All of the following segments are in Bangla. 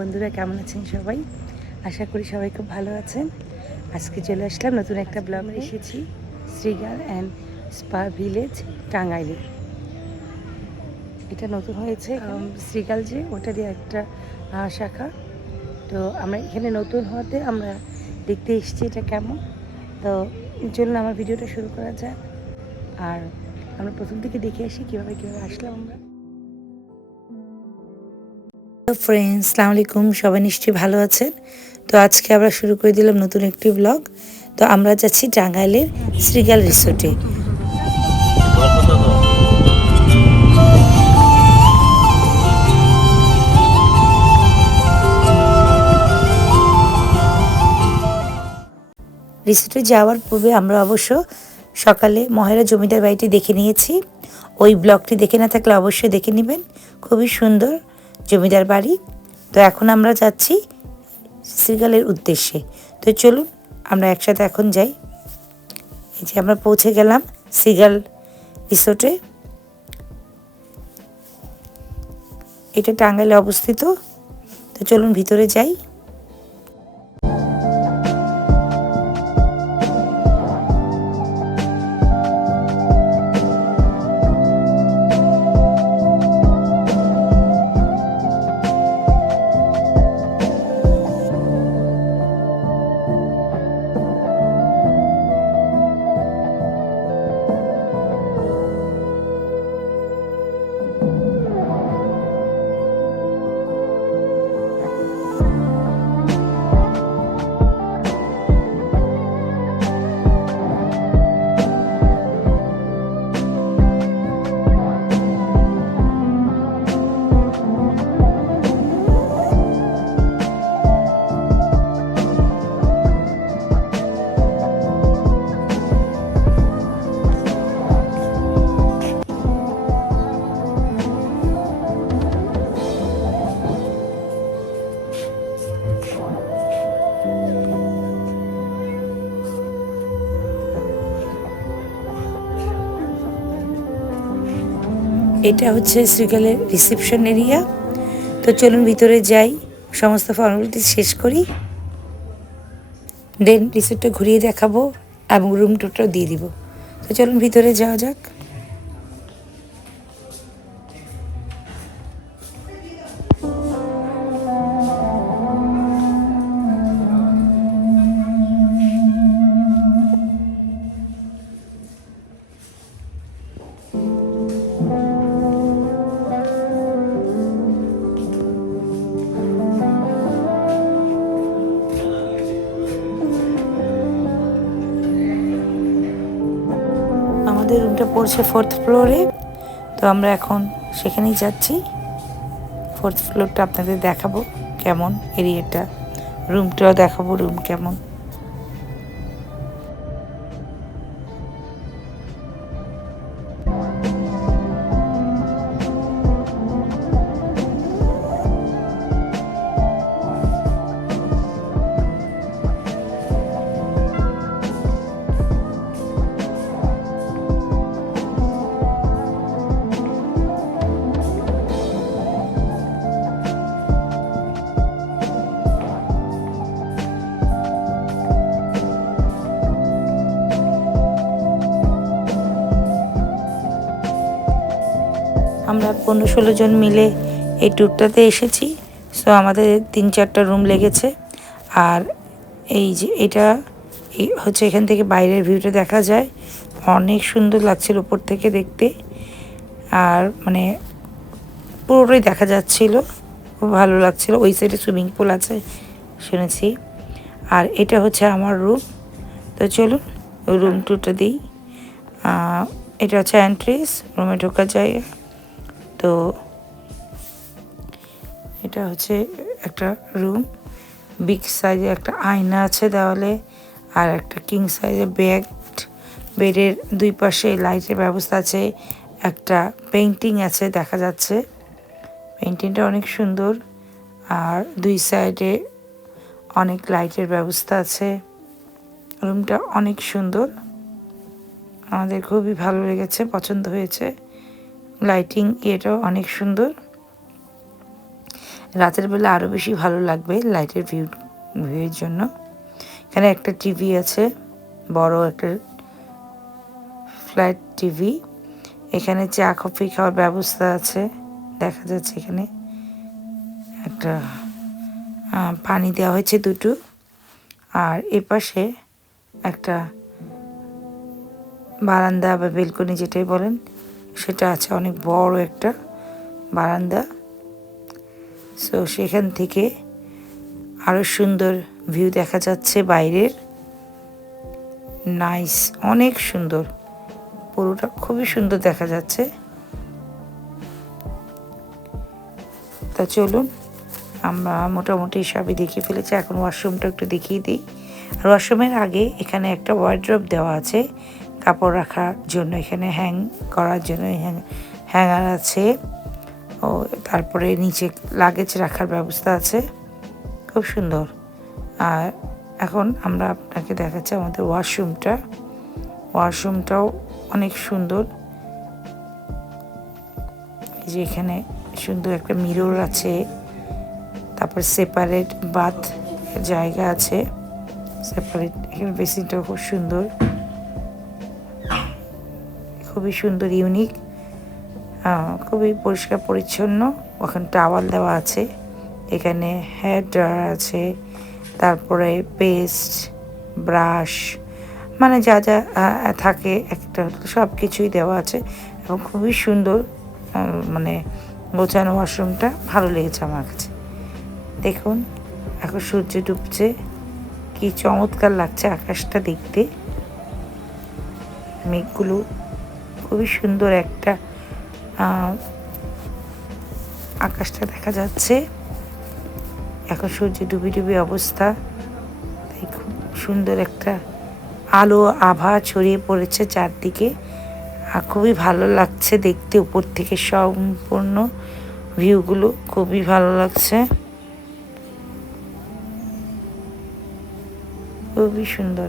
বন্ধুরা, কেমন আছেন সবাই? আশা করি সবাই খুব ভালো আছেন। আজকে চলে আসলাম নতুন একটা ব্লগ। এসেছি শ্রীগাল অ্যান্ড স্পা ভিলেজ টাঙ্গাইলে। এটা নতুন হয়েছে শ্রীগাল, যে ওটারই একটা শাখা। তো আমরা এখানে নতুন হওয়াতে আমরা দেখতে এসেছি এটা কেমন। তো চলুন আমার ভিডিওটা শুরু করা যাক। আর আমরা প্রথম থেকে দেখে আসি কীভাবে আসলাম আমরা। ফ্রেন্ডস, আসসালামু আলাইকুম। সবাই নিশ্চয়ই ভালো আছেন। তো আজকে আমরা শুরু করে দিলাম নতুন একটি ব্লগ। তো আমরা যাচ্ছি টাঙ্গাইলের শ্রীগাল রিসোর্টে। রিসোর্টে যাওয়ার পূর্বে আমরা অবশ্য সকালে মহেরা জমিদার বাড়িটি দেখে নিয়েছি। ওই ব্লগটি দেখে না থাকলে অবশ্যই দেখে নেবেন, খুবই সুন্দর জমিদার বাড়ি। তো এখন আমরা যাচ্ছি শ্রীগালের উদ্দেশ্যে। তো চলুন আমরা একসাথে এখন যাই। এই যে আমরা পৌঁছে গেলাম শ্রীগাল রিসোর্টে। এটা টাঙ্গাইলে অবস্থিত। তো চলুন ভিতরে যাই। এটা হচ্ছে শ্রীগালের রিসেপশন এরিয়া। তো চলুন ভিতরে যাই, সমস্ত ফর্মালিটি শেষ করি, দেন রিসোর্টটা ঘুরিয়ে দেখাবো এবং রুম টুরটাও দিয়ে দিব। তো চলুন ভিতরে যাওয়া যাক। আমাদের রুমটা পড়ছে 4th ফ্লোরে। তো আমরা এখন সেখানেই যাচ্ছি। 4th ফ্লোরটা আপনাদের দেখাবো কেমন এরিয়াটা, রুমটাও দেখাবো রুম কেমন। আমরা 15-16 জন মিলে এই ট্যুরটাতে এসেছি। সো আমাদের 3-4টা রুম লেগেছে। আর এই যে এটা হচ্ছে এখান থেকে বাইরের ভিউটা দেখা যায়, অনেক সুন্দর লাগছিল উপর থেকে দেখতে। আর মানে পুরোটাই দেখা যাচ্ছিল, খুব ভালো লাগছিল। ওই সাইডে সুইমিং পুল আছে শুনেছি। আর এটা হচ্ছে আমার রুম। তো চলুন ওই রুম টুরটা দিই। এটা হচ্ছে এন্ট্রিস, রুমে ঢোকার জায়গা। তো এটা হচ্ছে একটা রুম, বিগ সাইজে একটা আয়না আছে দেওয়ালে, আর একটা কিং সাইজের বেডের দুই পাশে লাইটের ব্যবস্থা আছে। একটা পেইন্টিং আছে দেখা যাচ্ছে, পেইন্টিংটা অনেক সুন্দর। আর দুই সাইডে অনেক লাইটের ব্যবস্থা আছে। রুমটা অনেক সুন্দর, আমাদের খুবই ভালো লেগেছে, পছন্দ হয়েছে। লাইটিং এটাও অনেক সুন্দর। রাতের বেলা আরও বেশি ভালো লাগবে লাইটের ভিউয়ের জন্য। এখানে একটা টিভি আছে, বড় একটা ফ্ল্যাট টিভি। এখানে চা কফি খাওয়ার ব্যবস্থা আছে, দেখা যাচ্ছে এখানে একটা পানি দেওয়া হয়েছে দুটো। আর এপাশে একটা বারান্দা বা বেলকনি যেটাই বলেন সেটা আছে, অনেক বড় একটা বারান্দা। সো সেখান থেকে আরও সুন্দর ভিউ দেখা যাচ্ছে বাইরের। নাইস, অনেক সুন্দর, পুরোটা খুবই সুন্দর দেখা যাচ্ছে। তা চলুন, আমরা মোটামুটি সবই দেখিয়ে ফেলেছি, এখন ওয়াশরুমটা একটু দেখিয়ে দিই। আর ওয়াশরুমের আগে এখানে একটা ওয়ার্ড্রপ দেওয়া আছে কাপড় রাখার জন্য, এখানে হ্যাং করার জন্য হ্যাঙ্গার আছে। ও তারপরে নিচে লাগেজ রাখার ব্যবস্থা আছে, খুব সুন্দর। আর এখন আমরা আপনাকে দেখাচ্ছি আমাদের ওয়াশরুমটা। ওয়াশরুমটাও অনেক সুন্দর। এই যে এখানে সুন্দর একটা মিরর আছে, তারপর সেপারেট বাথ জায়গা আছে, সেপারেট। এখানে বেসিনটাও খুব সুন্দর, খুবই সুন্দর, ইউনিক, খুবই পরিষ্কার পরিচ্ছন্ন। ওখানে টাওয়াল দেওয়া আছে, এখানে হেয়ার ড্রায়ার আছে, তারপরে পেস্ট, ব্রাশ, মানে যা যা থাকে একটা সব কিছুই দেওয়া আছে এবং খুবই সুন্দর, মানে গোছানো ওয়াশরুমটা ভালো লেগেছে আমার কাছে। দেখুন এখন সূর্য ডুবছে, কি চমৎকার লাগছে আকাশটা দেখতে। মেঘগুলো খুবই সুন্দর, একটা আকাশটা দেখা যাচ্ছে। এখন সূর্য ডুবি ডুবি অবস্থা, তাই খুব সুন্দর একটা আলো আভা ছড়িয়ে পড়েছে চারদিকে, আর খুবই ভালো লাগছে দেখতে। উপর থেকে সম্পূর্ণ ভিউগুলো খুবই ভালো লাগছে, খুবই সুন্দর।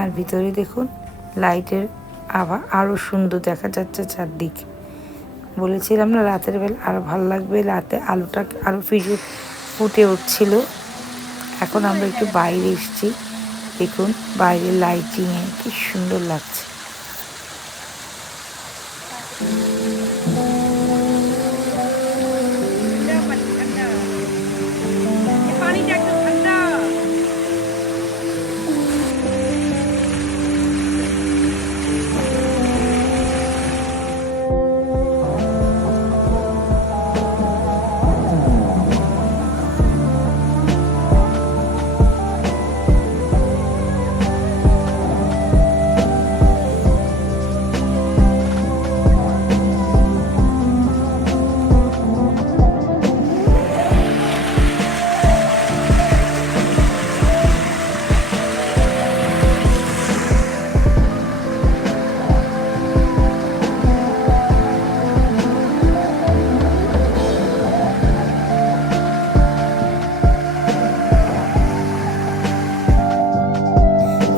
আর ভিতরে দেখুন লাইটের আভা আরও সুন্দর দেখা যাচ্ছে চারদিক। বলেছিলাম না রাতের বেলা আরও ভালো লাগবে, রাতে আলোটা আরও ফুটে উঠছিল। এখন আমরা একটু বাইরে এসেছি, দেখুন বাইরের লাইটিংয়ে কি সুন্দর লাগছে।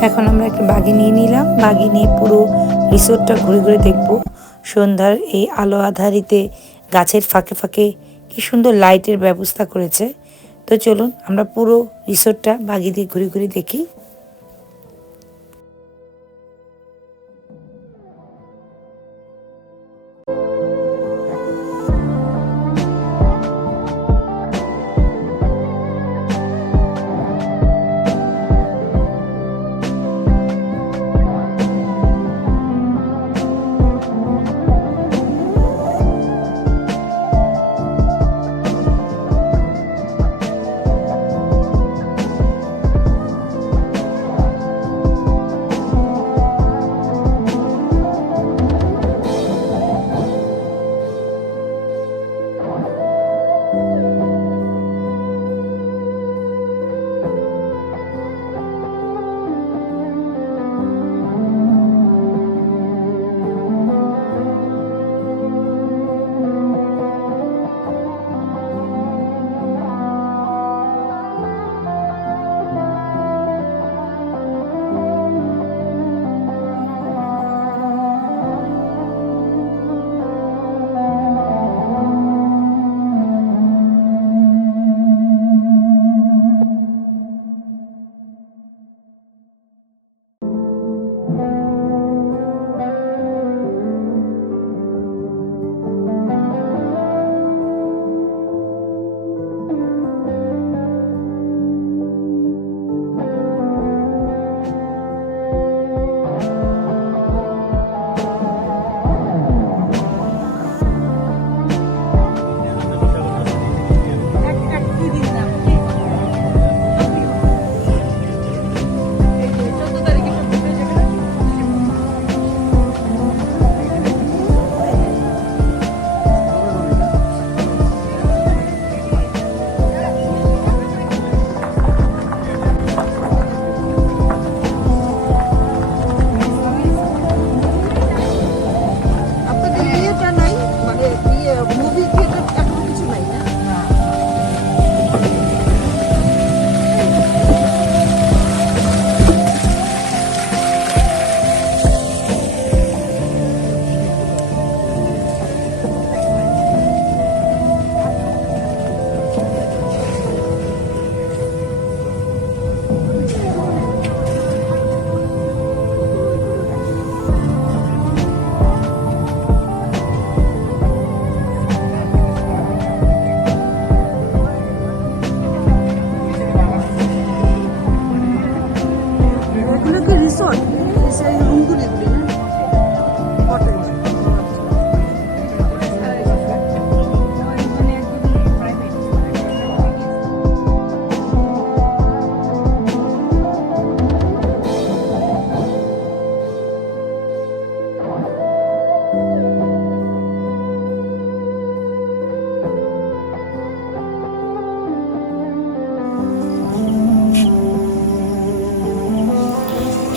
এখন আমরা একটা বাগি নিয়ে নিলাম, বাগি নিয়ে পুরো রিসোর্টটা ঘুরে ঘুরে দেখব। সন্ধ্যার এই আলো আধারিতে গাছের ফাঁকে ফাঁকে কি সুন্দর লাইটের ব্যবস্থা করেছে। তো চলুন আমরা পুরো রিসোর্টটা বাগি দিয়ে ঘুরে ঘুরে দেখি।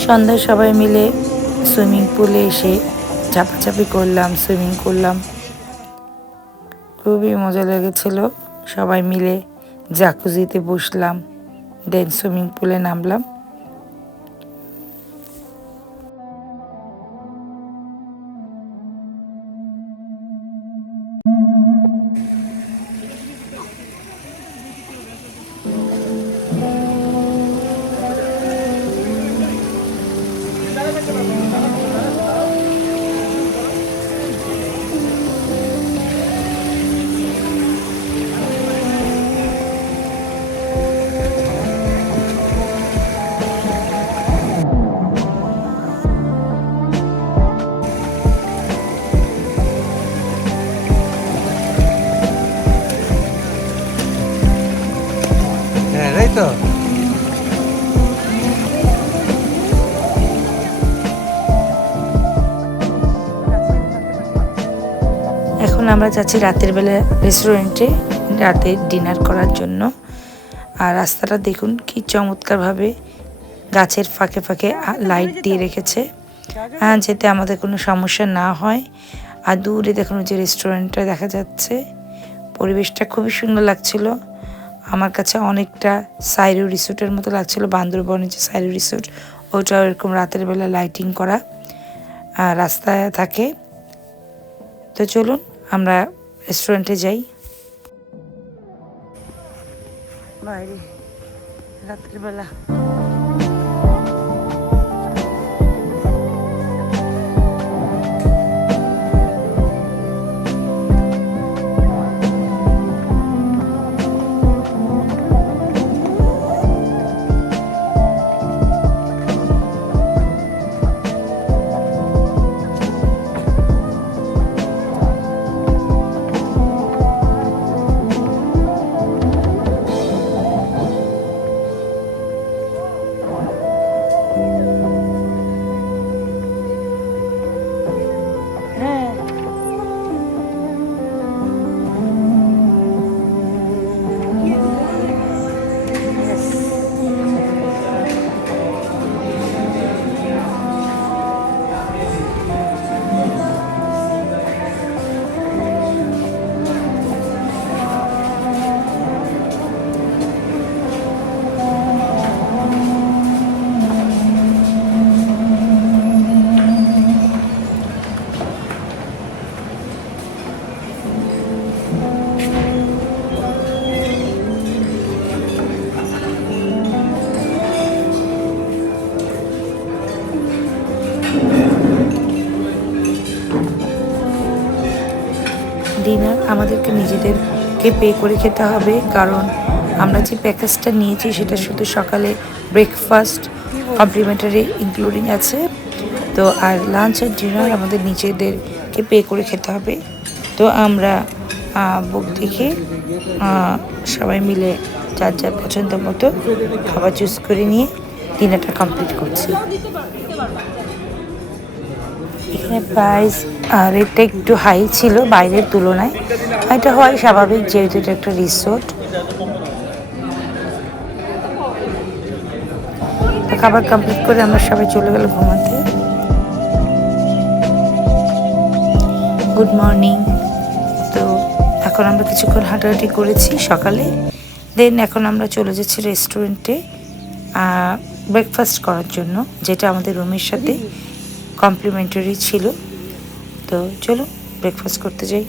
সন্ধ্যায় সবাই মিলে সুইমিং পুলে এসে ঝাপাঝাপি করলাম, সুইমিং করলাম, খুবই মজা লেগেছিল। সবাই মিলে জাকুজিতে বসলাম, দেন সুইমিং পুলে নামলাম। হ্যাঁ তাই তো। এখন আমরা যাচ্ছি রাতের বেলা রেস্টুরেন্টে রাতে ডিনার করার জন্য। আর রাস্তাটা দেখুন কি চমৎকারভাবে গাছের ফাঁকে ফাঁকে লাইট দিয়ে রেখেছে, যাতে আমাদের কোনো সমস্যা না হয়। আর দূরে দেখুন যে রেস্টুরেন্টটা দেখা যাচ্ছে, পরিবেশটা খুবই সুন্দর লাগছিল। আমার কাছে অনেকটা সাইরো রিসোর্টের মতো লাগছিল, বান্দরবনের যে সাইরো রিসোর্ট ওইটাও এরকম রাতের বেলা লাইটিং করা রাস্তায় থাকে। তো চলুন আমরা রেস্টুরেন্টে যাই। বাইরে রাতের বেলা ডিনার আমাদেরকে নিজেদেরকে পে করে খেতে হবে, কারণ আমরা যে প্যাকেজটা নিয়েছি সেটা শুধু সকালে ব্রেকফাস্ট কমপ্লিমেন্টারি ইনক্লুডিং আছে। তো আর লাঞ্চ আর ডিনার আমাদের নিজেদেরকে পে করে খেতে হবে। তো আমরা বুক দেখে সবাই মিলে যার যার পছন্দ মতো খাবার চুজ করে নিয়ে ডিনারটা কমপ্লিট করছি। এখানে প্রাইস রেটটা একটু হাই ছিল বাইরের তুলনায়, এটা হয় স্বাভাবিক যেহেতু এটা একটা রিসোর্ট। খাবার কমপ্লিট করে আমরা সবাই চলে গেল ঘুমাতে। Good morning. তো এখন আমরা কিছুক্ষণ হাঁটাহাঁটি করেছি সকালে, দেন এখন আমরা চলে যাচ্ছি রেস্টুরেন্টে ব্রেকফাস্ট করার জন্য, যেটা আমাদের রুমের সাথে কমপ্লিমেন্টারি ছিল। তো চলো ব্রেকফাস্ট করতে যাই।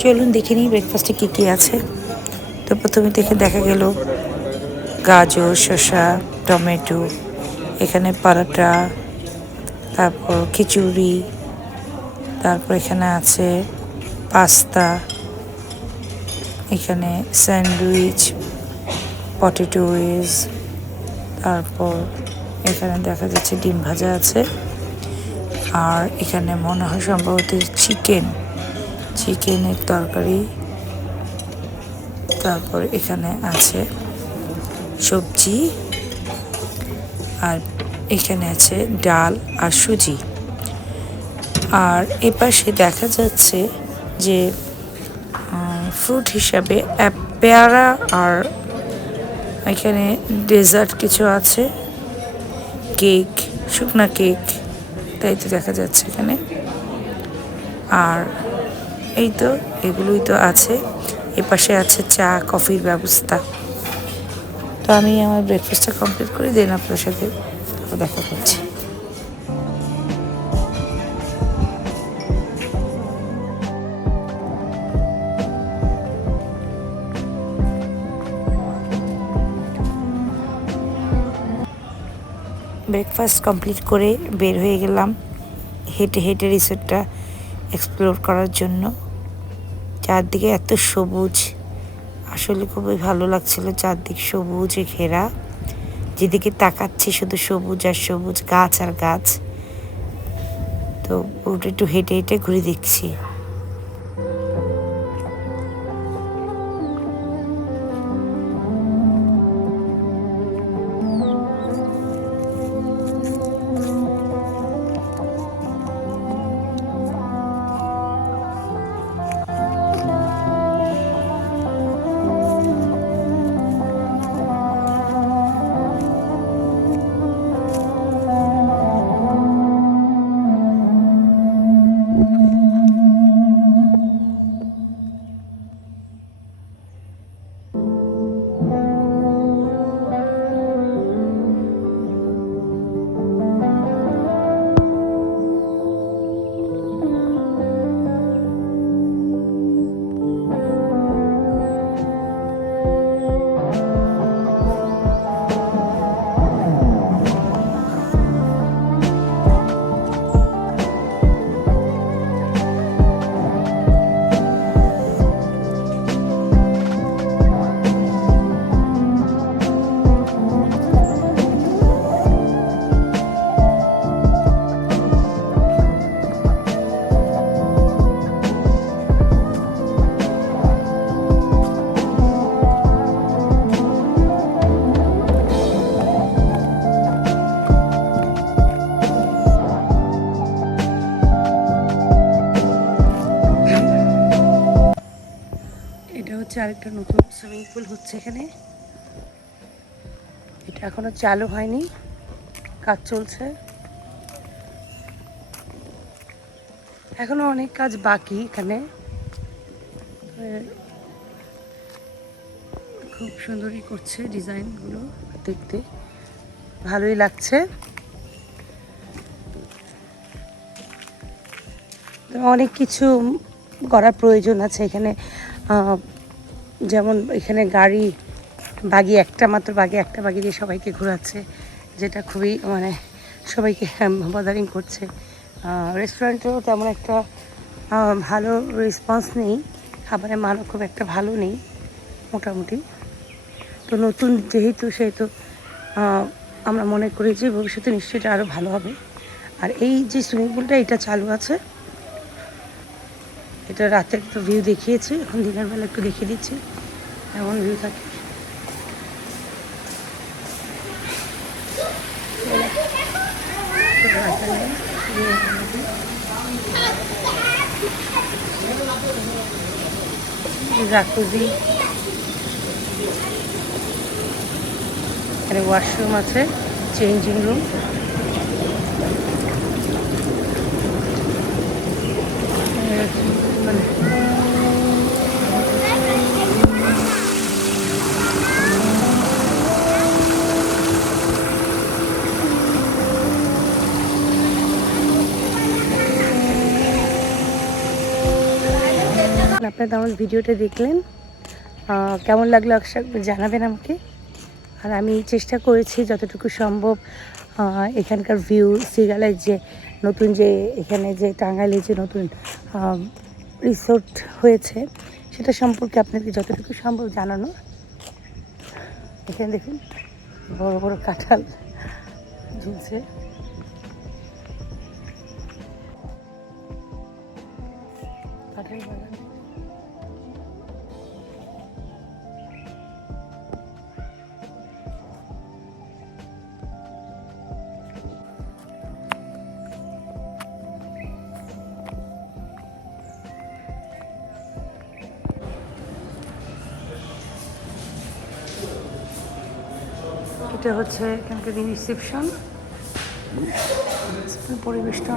চলুন দেখে নিই ব্রেকফাস্টে কী কী আছে। তো প্রথমে থেকে দেখা গেল গাজর, শসা, টমেটো, এখানে পরোটা, তারপর খিচুড়ি, তারপর এখানে আছে পাস্তা, এখানে স্যান্ডউইচ, পটেটো ওয়েজ, তারপর এখানে দেখা যাচ্ছে ডিম ভাজা আছে, আর এখানে মনে হয় সম্ভবত চিকেনের তরকারি, তারপর এখানে আছে সবজি, আর এখানে আছে ডাল আর সুজি। আর এপাশে দেখা যাচ্ছে যে ফ্রুট হিসাবে পেয়ারা, আর এখানে ডেজার্ট কিছু আছে, কেক, শুকনা কেক, তাই তো দেখা যাচ্ছে এখানে। আর এই তো এগুলোই তো আছে। এপাশে আছে চা কফির ব্যবস্থা। তো আমি আমার ব্রেকফাস্টটা কমপ্লিট করে দেন আপনার সাথে দেখা করছি। ব্রেকফাস্ট কমপ্লিট করে বের হয়ে গেলাম হেঁটে হেঁটে রিসোর্টটা এক্সপ্লোর করার জন্য। চারদিকে এত সবুজ, আসলে খুবই ভালো লাগছিল। চারদিক সবুজে ঘেরা, যেদিকে তাকাচ্ছি শুধু সবুজ আর সবুজ, গাছ আর গাছ। তো ওটা একটু হেঁটে হেঁটে ঘুরে দেখছি। আরেকটা নতুন সুইমিং পুল হচ্ছে এখানে। এটা এখনো চালু হয়নি, কাজ চলছে, এখনো অনেক কাজ বাকি এখানে। খুব সুন্দরই করছে, ডিজাইনগুলো দেখতে ভালোই লাগছে। অনেক কিছু করার প্রয়োজন আছে এখানে, যেমন এখানে বাগি একটা বাগি দিয়ে সবাইকে ঘোরাচ্ছে, যেটা খুবই মানে সবাইকে বদারিং করছে। রেস্টুরেন্টেও তেমন একটা ভালো রেসপন্স নেই, খাবারের মানও খুব একটা ভালো নেই মোটামুটি। তো নতুন সেহেতু আমরা মনে করি যে ভবিষ্যতে নিশ্চয়ই এটা আরও ভালো হবে। আর এই যে সুইমিং পুলটা এটা চালু আছে, এটা রাতের তো ভিউ দেখিয়েছি, এখন দিনের বেলা একটু দেখিয়ে দিচ্ছি এমন ভিউ থাকে। জাকুজি, এখানে ওয়াশরুম আছে, চেঞ্জিং রুম। মানে আপনারা আমার ভিডিওটা দেখলেন, কেমন লাগলো জানাবেন আমাকে। আর আমি চেষ্টা করেছি যতটুকু সম্ভব এখানকার ভিউ, সিগালের যে নতুন যে এখানে যে টাঙ্গাইলে যে নতুন রিসোর্ট হয়েছে সেটা সম্পর্কে আপনাদের যতটুকু সম্ভব জানানো। এখানে দেখুন বড় বড় কাঁঠাল ঝুলছে। কাঁঠাল বাগান। এটা হচ্ছে এখানকার রিসেপশন। পরিবেশটা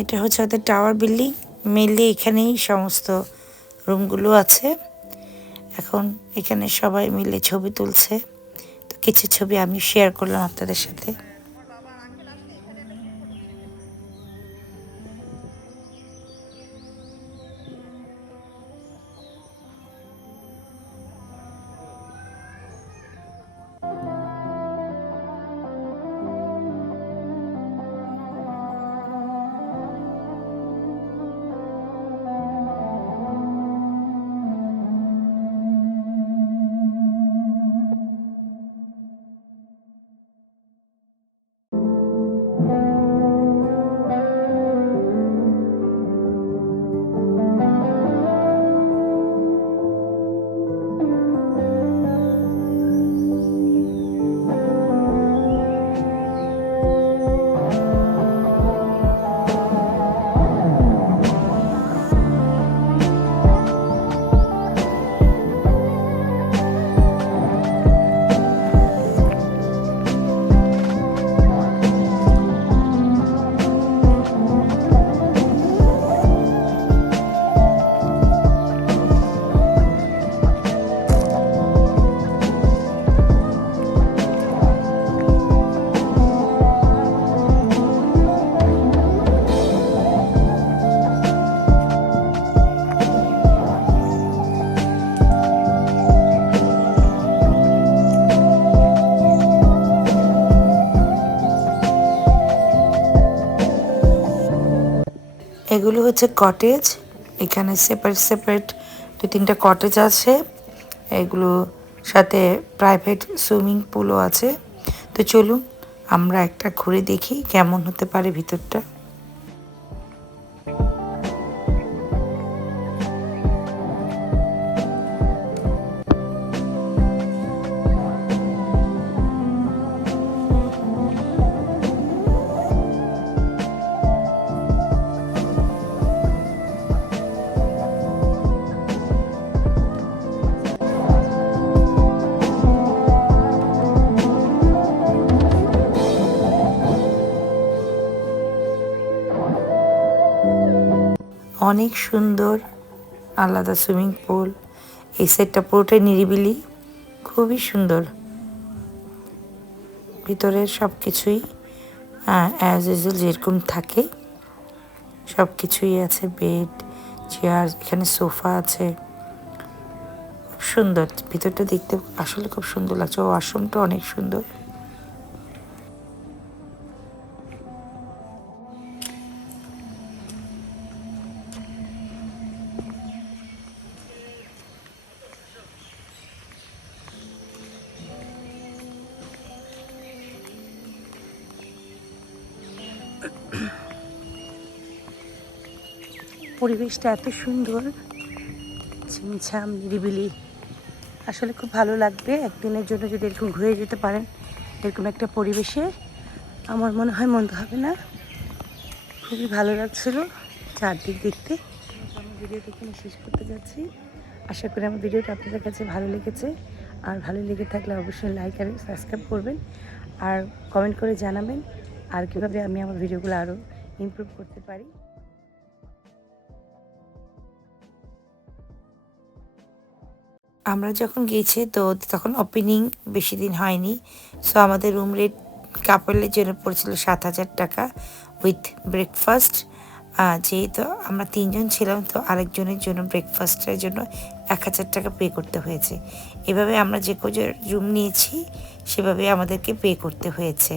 এটা হচ্ছে ওদের টাওয়ার বিল্ডিং। মেনলি এখানেই সমস্ত রুমগুলো আছে। এখন এখানে সবাই মিলে ছবি তুলছে, তো কিছু ছবি আমি শেয়ার করলাম আপনাদের সাথে। এগুলো হচ্ছে কটেজ। এখানে সেপারেট সেপারেট 2-3টা কটেজ আছে। এগুলো সাথে প্রাইভেট সুইমিং পুলও আছে। তো চলুন আমরা একটা ঘুরে দেখি কেমন হতে পারে ভিতরটা। অনেক সুন্দর আলাদা সুইমিং পুল। এই সাইডটা পুরোটাই নিরিবিলি, খুবই সুন্দর। ভিতরের সব কিছুই অ্যাজ ইউজুয়াল যেরকম থাকে সব কিছুই আছে। বেড, চেয়ার, এখানে সোফা আছে। খুব সুন্দর ভিতরটা দেখতে, আসলে খুব সুন্দর লাগছে। ওয়াশরুমটা অনেক সুন্দর। পরিবেশটা এত সুন্দর, ঝিমঝাম নিরিবিলি। আসলে খুব ভালো লাগবে একদিনের জন্য যদি এরকম ঘুরে যেতে পারেন এরকম একটা পরিবেশে। আমার মনে হয় মন্দ হবে না। খুবই ভালো লাগছিল চারদিক দেখতে। ভিডিওটা এখানে শেষ করতে যাচ্ছি। আশা করি আমার ভিডিওটা আপনাদের কাছে ভালো লেগেছে, আর ভালো লেগে থাকলে অবশ্যই লাইক আর সাবস্ক্রাইব করবেন, আর কমেন্ট করে জানাবেন আর কীভাবে আমি আমার ভিডিওগুলো আরও ইমপ্রুভ করতে পারি। আমরা যখন গিয়েছি তো তখন ওপেনিং বেশি দিন হয়নি। সো আমাদের রুম রেট কাপলের জন্য পড়েছিল 7,000 টাকা উইথ ব্রেকফাস্ট। যেহেতু আমরা 3 জন ছিলাম তো আরেকজনের জন্য ব্রেকফাস্টের জন্য 1,000 টাকা পে করতে হয়েছে। এভাবে আমরা যে কজন রুম নিয়েছি সেভাবে আমাদেরকে পে করতে হয়েছে।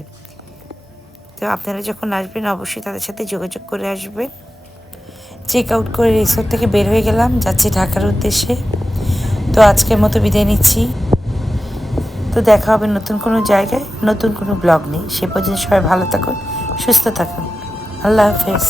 তো আপনারা যখন আসবেন অবশ্যই তাদের সাথে যোগাযোগ করে আসবেন। চেক আউট করে রিসোর্ট থেকে বের হয়ে গেলাম, যাচ্ছি ঢাকার উদ্দেশ্যে। তো আজকের মতো বিদায় নিচ্ছি। তো দেখা হবে নতুন কোনো জায়গায়, নতুন কোনো ব্লগ নেই। সে পর্যন্ত সবাই ভালো থাকুন, সুস্থ থাকুন। আল্লাহ হাফেজ।